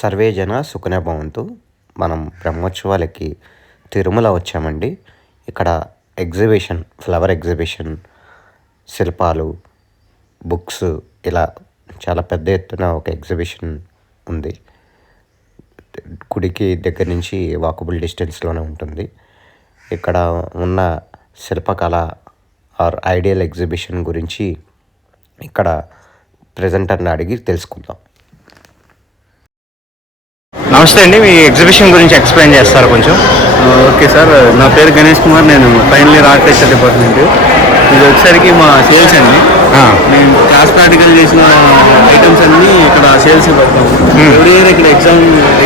Survey జన సుఖినో భవంతు. మనం బ్రహ్మోత్సవాలకి తిరుమల వచ్చామండి. ఇక్కడ ఎగ్జిబిషన్, ఫ్లవర్ ఎగ్జిబిషన్, శిల్పాలు, బుక్స్, ఇలా చాలా పెద్ద ఎత్తున ఒక ఎగ్జిబిషన్ ఉంది. గుడికి దగ్గర నుంచి వాకబుల్ డిస్టెన్స్లోనే ఉంటుంది. ఇక్కడ ఉన్న శిల్పకళ ఆర్ ఐడియల్ ఎగ్జిబిషన్ గురించి ఇక్కడ ప్రెజెంటర్ని అడిగి తెలుసుకుందాం. నమస్తే అండి, మీ ఎగ్జిబిషన్ గురించి ఎక్స్ప్లెయిన్ చేస్తారా కొంచెం? ఓకే సార్, నా పేరు గణేష్ కుమార్. నేను ఫైనల్ ఇయర్ ఆర్కిటెక్చర్ డిపార్ట్మెంట్. ఇది వచ్చేసరికి మా సేల్స్ అండి. నేను క్లాస్ ప్రాక్టికల్ చేసిన ఐటమ్స్ అన్నీ ఇక్కడ సేల్స్ పెడతాము. ఎవ్రీ ఇయర్ ఇక్కడ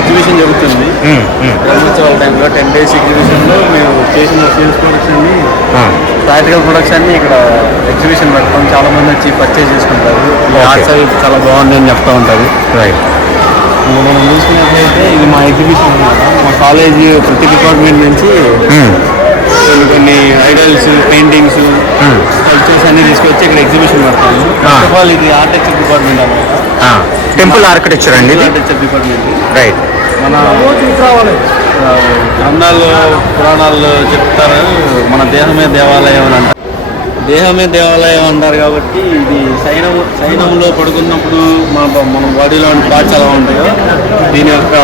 ఎగ్జిబిషన్ జరుగుతుంది. బ్రహ్మోత్సవాల టైంలో 10 days ఎగ్జిబిషన్లో మేము చేసిన సేల్స్ ప్రొడక్ట్స్ అన్ని, ప్రాక్టికల్ ప్రొడక్ట్స్ అన్ని ఇక్కడ ఎగ్జిబిషన్ పెడతాం. చాలా మంది వచ్చి పర్చేజ్ చేసుకుంటారు. ఆర్ట్స్ అవి చాలా బాగుంది అని చెప్తూ ఉంటారు. రైట్. మనం చూసుకున్నట్లయితే ఇది మా ఎగ్జిబిషన్ అన్నమాట. మా కాలేజ్ ప్రతి డిపార్ట్మెంట్ నుంచి కొన్ని ఐడల్స్, పెయింటింగ్స్, స్కల్ప్చర్స్ అన్ని తీసుకొచ్చి ఇక్కడ ఎగ్జిబిషన్ పెడతాము. ఫస్ట్ ఆఫ్ ఆల్ ఇది ఆర్కిటెక్చర్ డిపార్ట్మెంట్ అన్నమాట. టెంపుల్ ఆర్కిటెక్చర్ అండి. Architecture department. రైట్. మన గ్రంథాల్లో, పురాణాల్లో చెప్తారు మన దేహమే దేవాలయం అని అంటారు. దేహమే దేవాలయం అంటారు కాబట్టి ఇది సైనంలో పడుకున్నప్పుడు మన బాడీలో పార్ట్స్ ఎలా ఉంటాయో దీని యొక్క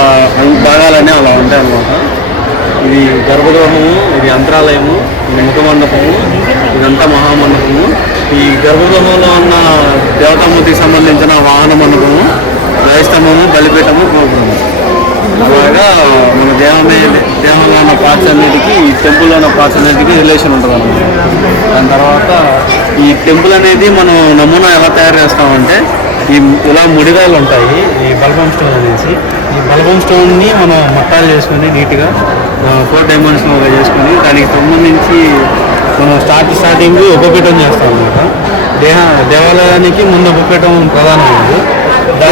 భాగాలనే అలా ఉంటాయి అన్నమాట. ఇది గర్భగృహము, ఇది అంతరాలయము, ఇది ముఖమండపము, ఇదంతా మహామండపము. ఈ గర్భగృహంలో ఉన్న దేవతామూర్తికి సంబంధించిన వాహన మండపము, ధ్వజస్తంభము, బలిపీఠము, గోపురము. అలాగా మన దేహంలో ఉన్న పార్ట్స్ అన్నిటికీ, ఈ టెంపుల్లో ఉన్న పార్ట్స్ అన్నిటికీ రిలేషన్ ఉంటుంది అన్నమాట. దాని తర్వాత ఈ టెంపుల్ అనేది మనం నమూనా ఎలా తయారు చేస్తామంటే, ఇలా ముడిరాలు ఉంటాయి ఈ బల్బం స్టోన్ అనేసి. ఈ బల్బం స్టోన్ని మనం మట్టాలు చేసుకొని నీట్గా 4 dimensionalగా చేసుకొని దానికి సంబంధించి మనం స్టార్టింగ్ ఉపపీఠం చేస్తాం అన్నమాట. దేవాలయానికి ముందు ఉపపీఠం ప్రధానమైనది.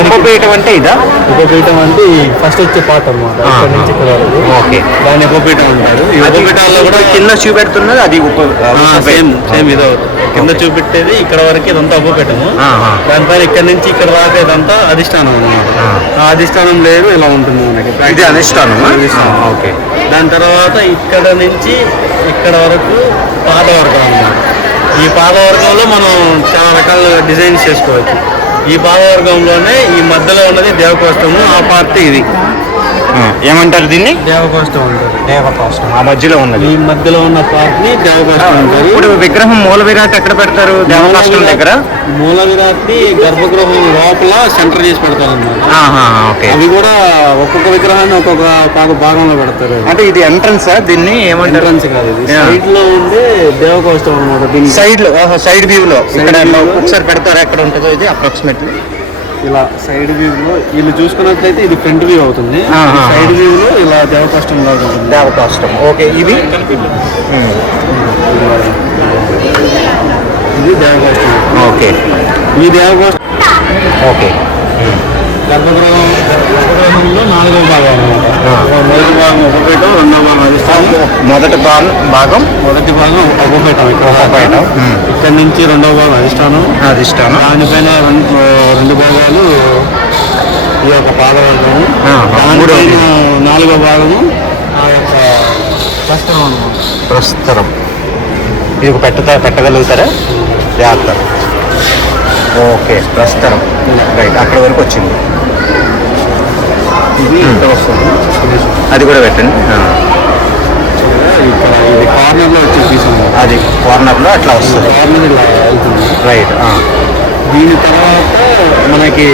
ఉపపీఠం అంటే ఇదా? ఉపపీఠం అంటే ఫస్ట్ వచ్చే పార్ట్ అన్నమాట. ఇక్కడ నుంచి ఇక్కడ వరకు. ఓకే, దాన్ని ఉపపీఠం అంటారు. ఈ ఉపపీఠాల్లో కూడా కింద చూపెడుతున్నది అది సేమ్ ఇదో కింద చూపెట్టేది ఇక్కడ వరకు ఇదంతా ఉపపీఠము. దానిపైన ఇక్కడ నుంచి ఇక్కడ దాకా ఇదంతా అధిష్టానం అన్నమాట. ఆ అధిష్టానం లేదు ఇలా ఉంటుంది మనకి. ఇది అధిష్టానం. ఓకే. దాని తర్వాత ఇక్కడ నుంచి ఇక్కడ వరకు పాదవర్గం అన్నమాట. ఈ పాదవర్గంలో మనం చాలా రకాల డిజైన్స్ చేసుకోవచ్చు. ఈ పాదవర్గంలోనే ఈ మధ్యలో ఉన్నది దేవకోష్టము. ఆ పార్ట్ ఇది ఏమంటారు దీన్ని? దేవకోష్టం అంటారు. దేవకోష్టం ఆ మధ్యలో ఉన్నది. ఈ మధ్యలో ఉన్న పార్ట్ ని దేవకోష్టం అంటారు. ఇప్పుడు విగ్రహం మూల విరాట్ ఎక్కడ పెడతారు? దేవకోష్టం దగ్గర. మూల విరాట్ ని గర్భగృహం లోపల సెంటర్ చేసి పెడతారు అన్నమాట. అవి కూడా ఒక్కొక్క విగ్రహాన్ని ఒక్కొక్క భాగంలో పెడతారు. అంటే ఇది ఎంట్రన్స్, దీన్ని ఏమంటారు? ఎంట్రన్స్ కాదు, ఇది సైడ్ లో ఉండే దేవకోష్టం అన్నమాట. దీని సైడ్ వ్యూ లో ఒకసారి పెడతారు. ఎక్కడ ఉంటుందో ఇది అప్రాక్సిమేట్లీ ఇలా సైడ్ వ్యూలో వీళ్ళు చూసుకున్నట్లయితే ఇది ఫ్రంట్ వ్యూ అవుతుంది. సైడ్ వ్యూలో ఇలా దేవకోష్టం లాగా ఉంటుంది. దేవకోష్టం. ఓకే. ఇది దేవకోష్టం. ఓకే. ఈ దేవకోష్టం. ఓకే. గర్భగృహంలో 4వ భాగం అన్నమాట. మొదటి భాగం ఉపపీఠం, 2వ భాగం అధిష్టానం. మొదటి భాగం ఉపపీఠం. ఇక్కడ నుంచి 2వ భాగం అధిష్టానం. దానిపైన 2 భాగాలు ఈ యొక్క పాదవర్గము. దానిపైన 4వ భాగము ఆ యొక్క ప్రస్తరం. ఇది పెట్టగలుగుతారా? జాగ్రత్త. ఓకే, ప్రస్తరం. రైట్, అక్కడ వరకు వచ్చింది. ఇది ఇక్కడ వస్తుంది. అది కూడా పెట్టండి. ఇక్కడ ఇది కార్నర్లో వచ్చి తీసుకుంది. అది కార్నర్లో అట్లా వస్తుంది. కార్నర్ ఇలా వెళ్తుంది. రైట్. దీని తర్వాత మనకి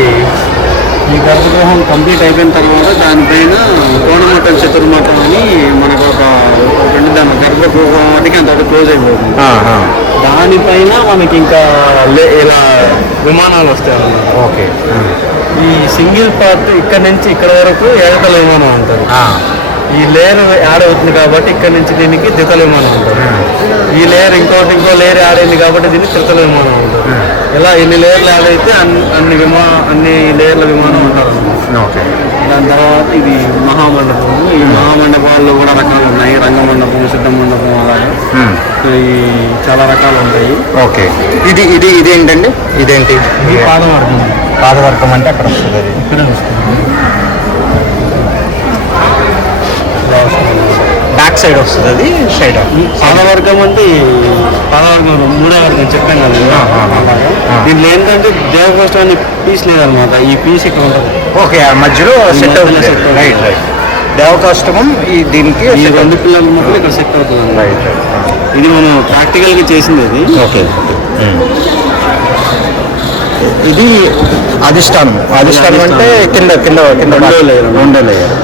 ఈ గర్భగృహం కంప్లీట్ అయిపోయిన తర్వాత దానిపైన కోణమఠం, చతుర్మఠం అని మనకు ఒక దాని గర్భగృహానికి అంత క్లోజ్ అయిపోతుంది. దానిపైన మనకి ఇంకా ఇలా విమానాలు వస్తాయి అన్నమాట. ఓకే. ఈ సింగిల్ పార్ట్ ఇక్కడ నుంచి ఇక్కడ వరకు ఏకతల విమానం అంటారు. ఈ లేయర్ యాడ్ అవుతుంది కాబట్టి ఇక్కడ నుంచి దీనికి ద్వితల విమానం అంటారు. ఈ లేయర్ ఇంకో లేయర్ యాడ్ అయింది కాబట్టి దీన్ని త్రితల విమానం అంటారు. ఇలా ఎన్ని లేయర్లు యాడ్ అయితే అన్ని లేయర్ల విమానం అంటారు. దాని తర్వాత ఇది మహామండపం. ఈ మహామండపాల్లో కూడా రకాలు ఉన్నాయి. రంగమండపం, సిద్ధ మండపం, అలాగే ఈ చాలా రకాలు ఉంటాయి. ఓకే. ఇదేంటండి? ఇదేంటి? ఇది పాదవర్గం. పాదవర్గం అంటే అక్కడ వస్తుంది. అది ఇక్కడే వస్తుంది. సైడ్ వస్తుంది అది సైడ్ పాదవర్గం అంటే పాదవర్గం మూడో వర్గం చెప్పాను కదా. దీంట్లో ఏంటంటే దేవకోష్టం అనే పీస్ లేదనమాట. ఈ పీస్ ఇక్కడ ఉంటుంది. ఓకే, ఆ మధ్యలో సెట్ అవుతుంది. set అవుతుంది. Right right. దేవకాష్టమం ఈ దీనికి ఈ రెండు పిల్లలు మొత్తం ఇక్కడ సెట్ అవుతుంది. Right right. ఇది మనం ప్రాక్టికల్గా చేసింది అది. ఓకే. ఇది అధిష్టానం. అధిష్టానం అంటే కింద కింద కింద రెండో లేయర్.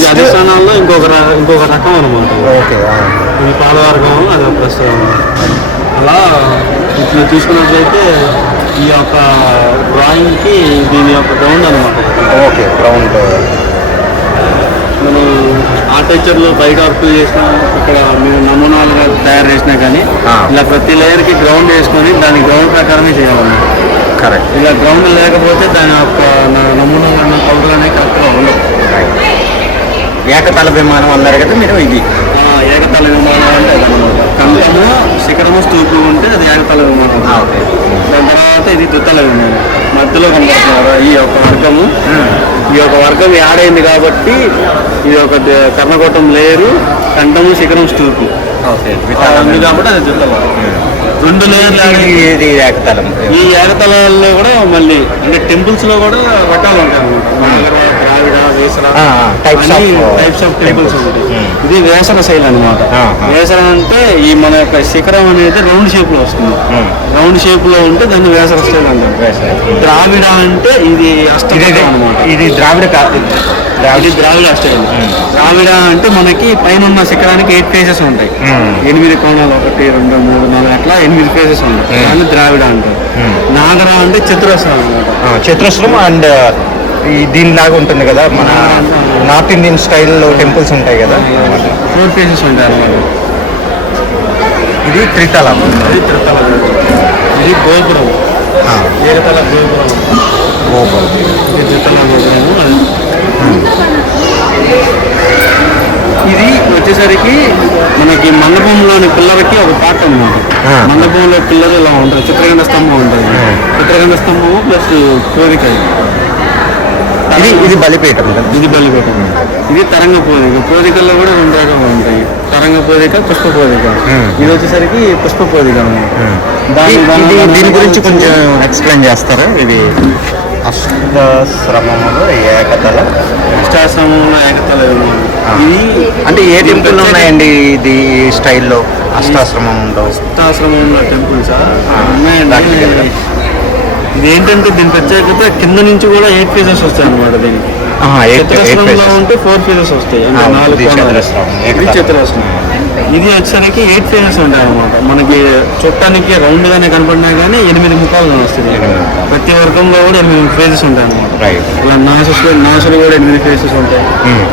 ఈ అధిష్టానాల్లో ఇంకొక రకం అనమాట. ఓకే. ఇది పాలవర్గం, అది ప్రస్తుతం. అలా ఇప్పుడు తీసుకున్నట్లయితే ఈ యొక్క డ్రాయింగ్కి దీని యొక్క గ్రౌండ్ అనమాట. Okay, ground. మనం ఆర్టిచర్లో బయట వర్క్ చేసినా, ఇక్కడ మేము నమూనాలుగా తయారు చేసినా కానీ ఇలా ప్రతి లేయర్కి గ్రౌండ్ వేసుకొని దాని గ్రౌండ్ ప్రకారమే చేయాలన్నమాట. కరెక్ట్. ఇలా గ్రౌండ్ లేకపోతే దాని యొక్క నమూనాలు కౌంటర్ అనేవి కరెక్ట్గా ఉండవు. ఏకతల విమానం అన్నారు కదా మీరు. ఇది ఏకతల విమానం అంటే కంకము శిఖరము స్తూపు ఉంటే అది ఏకతల విమానం. ఓకే. దాని తర్వాత ఇది దుత్తల విమానం. మధ్యలో కనబడుతున్నారు ఈ యొక్క వర్గము. ఈ యొక్క వర్గం యాడ్ అయింది కాబట్టి ఇది ఒక కర్ణకోటం లేయరు, కంఠము శిఖరం స్తూపు. ఓకే. ఉంది కాబట్టి అది దుత్తల. రెండు లేయర్లు ఇది ఏకతలం. ఈ ఏకతలాల్లో కూడా మళ్ళీ అంటే టెంపుల్స్ లో కూడా రకాలు ఉంటాయి అన్నమాట. ద్రావిడ, వేసర టైప్స్ ఆఫ్ టెంపుల్స్ ఉంటాయి. ఇది వేసర శైలి అనమాట. వేసర అంటే ఈ మన యొక్క శిఖరం అనేది రౌండ్ షేప్ లో వస్తుంది. రౌండ్ షేప్ లో ఉంటే దాన్ని వేసర స్టైల్ అంటారు. ద్రావిడ అంటే ఇది అష్టకం అనమాట. ఇది ద్రావిడ కాదు, ఇది ద్రావిడ స్టైల్. ద్రావిడ అంటే మనకి పైన ఉన్న శిఖరానికి 8 ఫేసెస్ ఉంటాయి. 8 కోణాలు, 1 2 3 4 అట్లా 8 ఫేసెస్ ఉంటాయి. దాన్ని ద్రావిడ అంటారు. నాగర అంటే చతురస్రం అనమాట. చతురస్రం అండ్ దీనిలాగా ఉంటుంది కదా, మన నార్త్ ఇండియన్ స్టైల్లో టెంపుల్స్ ఉంటాయి కదా, 4 ఫేసెస్ ఉంటాయి అనమాట. ఇది త్రితలం. ఇది త్రితలం. ఇది గోపురం, ఏకతల గోపురం. ఇది త్రితల గోపురము. ఇది వచ్చేసరికి మనకి మండపంలోని పిల్లలకి ఒక పార్ట్ అనమాట. మండపంలో పిల్లలు ఇలా ఉంటారు. చిత్రగంధ స్తంభం ఉంటుంది. చిత్రగంధ స్తంభము ప్లస్ కోరిక. ఇది బలిపీఠం. ఇది బలిపీఠం. ఇది తరంగ పోదిక. పోదికల్లో కూడా 2 రకాలు ఉంటాయి. తరంగ పోదిక, పుష్ప పోదిక. ఇది వచ్చేసరికి పుష్ప పోదిక అనమాట. దీని గురించి కొంచెం ఎక్స్ప్లెయిన్ చేస్తారా? ఇది అష్టాశ్రమములు ఏకతల. అష్టాశ్రమంలో ఏకతల. ఇది అంటే ఏ టెంపుల్ ఉన్నాయండి ఇది స్టైల్లో? అష్టాశ్రమంలో టెంపుల్స్ ఉన్నాయండి. ఇది ఏంటంటే దీని ప్రత్యేకత కింద నుంచి కూడా 8 ఫేజెస్ వస్తాయి అనమాట. దీనికి చతురస్రంలో ఉంటే 4 ఫేజెస్ వస్తాయి. అంటే 4 కోణాలు. ఇది చతురస్రం. ఇది వచ్చేసరికి 8 ఫేజెస్ ఉంటాయి అనమాట. మనకి చుట్టానికి రౌండ్ గానే కనపడినా కానీ 8 ముఖాలు వస్తుంది. ప్రతి వర్గంలో కూడా 8 ఫేజెస్ ఉంటాయి అనమాట. ఇలా నాసులు కూడా 8 ఫేజెస్ ఉంటాయి.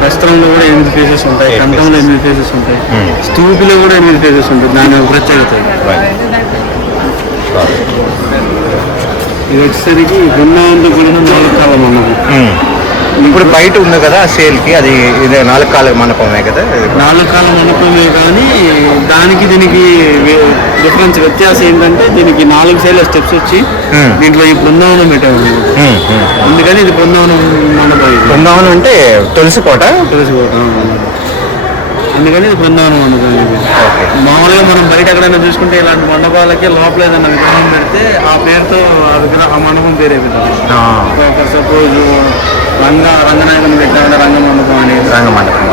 ప్రస్త్రంలో కూడా 8 ఫేజెస్ ఉంటాయి. కంఠంలో 8 ఫేజెస్ ఉంటాయి. స్తూపిలో కూడా 8 ఫేజెస్ ఉంటాయి. దాని ప్రత్యేకత ఇది వచ్చేసరికి బృందావనంతో కూడిన 4 కాల మండపం. ఇప్పుడు బయట ఉంది కదా సేల్కి, అది ఇదే 4 కాల మండపమే కదా. 4 కాల మండపమే కానీ దానికి దీనికి డిఫరెన్స్ వ్యత్యాసం ఏంటంటే దీనికి 4 సైడ్ల స్టెప్స్ వచ్చి దీంట్లో ఈ బృందావనం పెట్టాము. అందుకని ఇది బృందావనం మండపం. బృందావనం అంటే తులసికోట. అందుకని ఇది బృందావనం మండపం. మామూలుగా మనం బయట ఎక్కడైనా చూసుకుంటే ఇలాంటి మండపాలకి లోపల ఏదైనా విగ్రహం పెడితే ఆ పేరుతో ఆ మండపం పేరే పెడతారు. సపోజ్ రంగనాయకుని పెట్టామంటే రంగ మండపం అని. రంగ మండపం.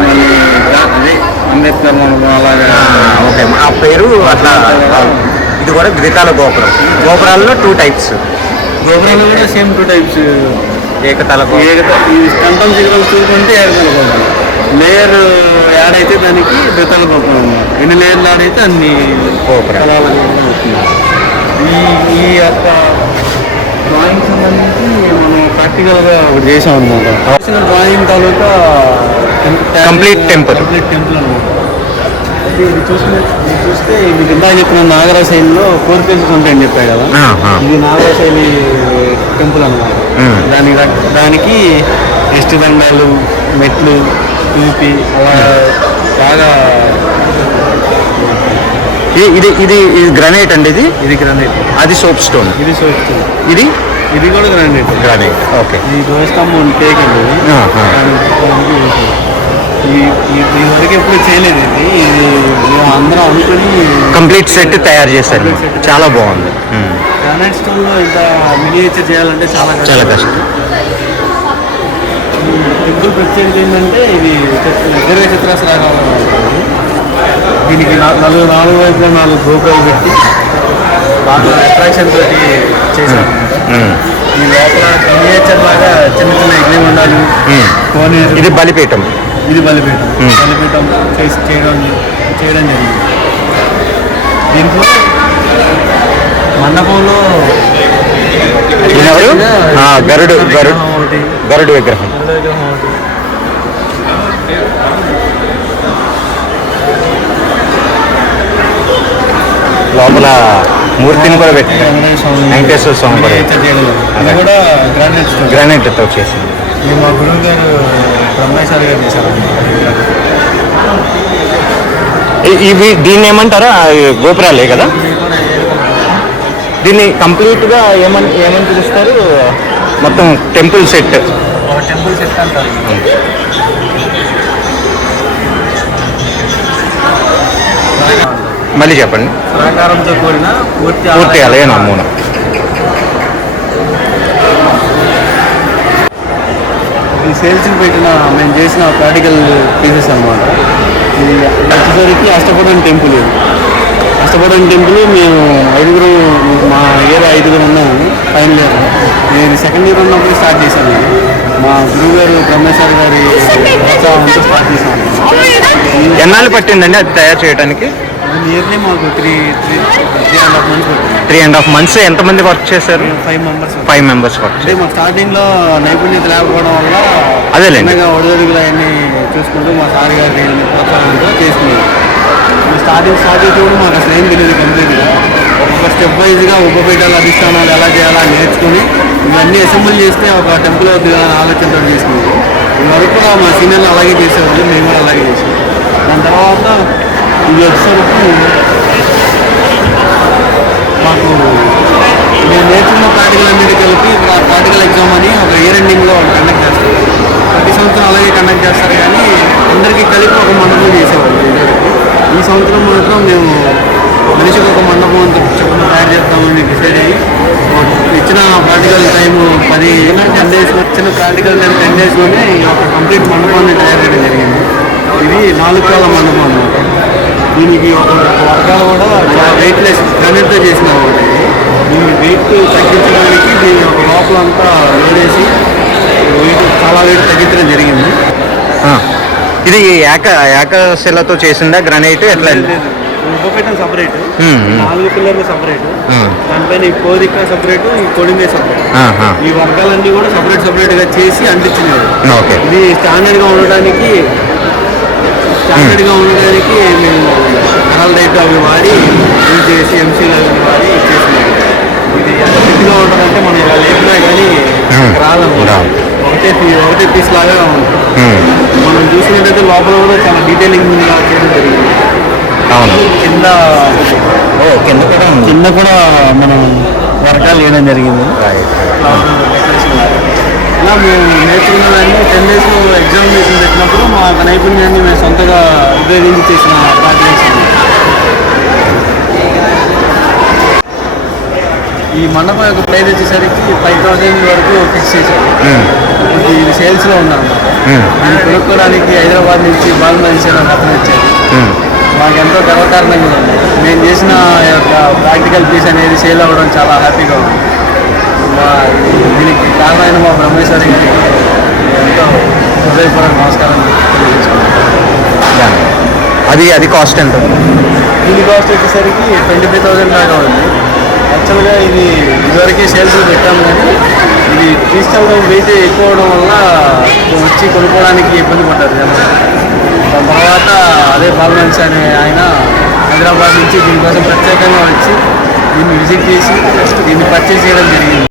అదే అంబేద్కర్ మండపం అలాగే. ఓకే, ఆ పేరు అట్లా. ఇది కూడా ద్వితాల గోపురం. గోపురాల్లో 2 టైప్స్. గోపురాలు కూడా సేమ్ 2 టైప్స్. ఏకతల ఈ కంఠం శిఖరాలు చూసుకుంటే ఏకతల గోపురం. లేయర్ యాడ్ అయితే దానికి ద్వితల గోపురం అన్నమాట. ఎన్ని లేయర్లు యాడ్ అయితే అన్ని గోపురాలు. ఈ యొక్క డ్రాయింగ్ సంబంధించి మనం ప్రాక్టికల్గా ఒకటి చేసాం అనమాట. డ్రాయింగ్ తాలూకా కంప్లీట్ టెంపుల్ అనమాట. ఇది చూస్తే ఇది కింద చెప్పిన నాగర శైలిలో 4 ఫేజెస్ ఉంటాయని చెప్పాయి కదా. ఇది నాగర శైలి టెంపుల్ అనమాట. దానికి ఎస్టిదండాలు, మెట్లు, చూపి అలా బాగా. ఇది గ్రానైట్ అండి. ఇది గ్రానైట్. అది సోప్ స్టోన్. ఇది సోప్ స్టోన్. ఇది కూడా గ్రానైట్. ఓకే. ఈ ధ్వజస్తంభం టేక్ అండి. ఇదివరకు ఎప్పుడు చేయలేదు ఇది మేము అందరం అనుకుని కంప్లీట్ సెట్ తయారు చేశారు. చాలా బాగుంది. గ్రానైట్ స్టోన్లో ఇంత మినియేచర్ చేయాలంటే చాలా కష్టం. టెంపుల్ ప్రత్యేకత ఏంటంటే ఇది దీర్ఘ చతురస్రాకారంలో ఉంటుంది. దీనికి నాలుగు వైపులా 4 గోపురాలు పెట్టి బాగా అట్రాక్షన్ తోటి చేశారు. ఈ లోపల మినియేచర్ లాగా చిన్న చిన్న యజ్ఞమండాలు, కోనేరు. ఇది బలిపీఠం. బలిపీఠం చేయడం జరిగింది. దీంట్లో మండపంలో గరుడు విగ్రహం. లోపల మూర్తిని కూడా పెట్టారు. వెంకటేశ్వర స్వామి కూడా గ్రానైట్తో చేసింది. మా గురువు గారు బ్రహ్మేశ్వరి గారు చేశారు. ఇవి దీన్ని ఏమంటారా? గోపురాలే కదా. దీన్ని కంప్లీట్గా ఏమని పిలుస్తారు? మొత్తం టెంపుల్ సెట్ అంటారు. మళ్ళీ చెప్పండి. సహకారంతో కూడిన పూర్తి అలాగే నమూనా. ఈ సేల్స్ పెట్టిన మేము చేసిన ప్రాక్టికల్ పీసెస్ అనమాట. ఇది వచ్చేసరికి అష్టపడని టెంపుల్. మేము 5 మా ఇయర్ 5 ఉన్నాము. ఫైనల్ ఇయర్ నేను సెకండ్ ఇయర్ ఉన్నప్పుడు స్టార్ట్ చేశాను. మా గురువు గారు బ్రహ్మేశ్వరి గారి ప్రోత్సాహంతో స్టార్ట్ చేశాను. ఎన్నాళ్ళు పట్టిందండి అది తయారు చేయడానికి? ఇయర్లీ మాకు 3.5 months పట్టింది. 3.5 months. ఎంతమంది వర్క్ చేశారు? 5 members వర్క్. అంటే మాకు స్టార్టింగ్లో నైపుణ్యత లేకపోవడం వల్ల అదేలేండి ఒడిదొడుగులు అవన్నీ చూసుకుంటూ మా సార్ గారి ప్రోత్సాహంతో చేసుకున్నాం. స్టార్ట్ చేసేప్పుడు మాకు అసలు ఏం తెలియదు కంప్లీట్గా. ఒక్కొక్క స్టెప్ వైజ్గా ఉపపీఠాలు అధిష్టానాలు ఎలా చేయాలా నేర్చుకుని ఇవన్నీ అసెంబ్లీ చేస్తే ఒక టెంపుల్ అవుతుంది అని ఆలోచనతో చేసుకున్నాం. ఇవరకు కూడా మా సీనియర్లు అలాగే చేసేవాళ్ళు, మేము కూడా అలాగే చేసాం. దాని తర్వాత ఇది వచ్చేసరికి మాకు మేము నేర్చుకున్న ప్రాక్టికల్ అన్నిటి కలిపి ప్రాక్టికల్ ఎగ్జామ్ అని ఒక ఇయర్ ఎండింగ్లో కండక్ట్ చేస్తారు. ప్రతి సంవత్సరం అలాగే కండక్ట్ చేస్తారు, కానీ అందరికీ కలిపి ఒక మండపం చేసేవాళ్ళు. ఈ సంవత్సరం మాత్రం మేము మనిషికి ఒక మండపం అంత చొప్పున తయారు చేస్తామని డిసైడ్ అయ్యి ఇచ్చిన ప్రాక్టికల్ టైము 10 days వచ్చిన ప్రాక్టికల్ టైం 10 daysలోనే ఒక కంప్లీట్ మండపాన్ని తయారు చేయడం జరిగింది. ఇది 4 కాల మండపం అన్నమాట. దీనికి ఒక వర్గాలు కూడా చాలా వెయిట్లెస్ గ్రానైట్తో చేసిన ఒకటి. దీన్ని వెయిట్ తగ్గించడానికి దీని ఒక లోపల అంతా లోడేసి చాలా వెయిట్ తగ్గించడం జరిగింది. ఇది ఏకశిలతో చేసిందా గ్రానైట్? ఎట్లా? ఉపపీఠం సపరేట్, 4 పిల్లర్లు సపరేట్, దానిపైన ఈ కోరిక సపరేట్, ఈ కొడిమే సపరేట్. ఈ వర్గాలన్నీ కూడా సపరేట్ గా చేసి అంటించినారు. ఇది స్టాండర్డ్ గా ఉండడానికి మేము కరాల్ అవి వాడి యూజ్ చేసి ఎంసీలు అవి వాడి చేసినాము. ఇది ఎంత ఫిట్గా ఉంటుందంటే మనం ఇలా లేపినా కానీ రాదన్నమాట. ఒకటే పీస్ లాగా ఉంటుంది. మనం చూసినట్టయితే లోపల కూడా చాలా డీటెయిలింగ్ చేయడం జరిగింది. కింద కూడా మనం వర్గాలు వేయడం జరిగింది. ఇలా మేము నేర్చుకున్నదాన్ని 10 days ఎగ్జామినేషన్ పెట్టినప్పుడు మా నైపుణ్యాన్ని మేము సొంతగా ఉపయోగించి చేసిన ప్రాక్టీస్. ఈ మండపం యొక్క ప్రైస్ వచ్చేసరికి 5,000 వరకు ఫిక్స్ చేశారు. ఇది సేల్స్లో ఉందన్నమాట. దీన్ని కొనుక్కోవడానికి హైదరాబాద్ నుంచి బాల్మేశ్వర అతను వచ్చారు. మాకు ఎంతో గర్వకారణంగా ఉంది. మేము చేసిన యొక్క ప్రాక్టికల్ పీస్ అనేది సేల్ అవ్వడం చాలా హ్యాపీగా ఉంది. దీనికి కారణమైన మా బ్రహ్మేశ్వరి గారికి ఎంతో హృదయపూర్వక నమస్కారం తెలియజేసుకుంటాం. అది కాస్ట్ ఎంత? దీని కాస్ట్ వచ్చేసరికి 25,000 దాకా ఉంది. యాక్చువల్గా ఇది ఇదివరకే సేల్స్ పెట్టాము, కానీ ఇది తీసుకెళ్ళడం వెయిట్ ఎక్కువ అవడం వల్ల వచ్చి కొనుక్కోవడానికి ఇబ్బంది పడ్డారు జనం. దాని తర్వాత అదే బాలమనిషి అనే ఆయన హైదరాబాద్ నుంచి దీనికోసం ప్రత్యేకంగా వచ్చి దీన్ని విజిట్ చేసి దీన్ని పర్చేస్ చేయడం జరిగింది.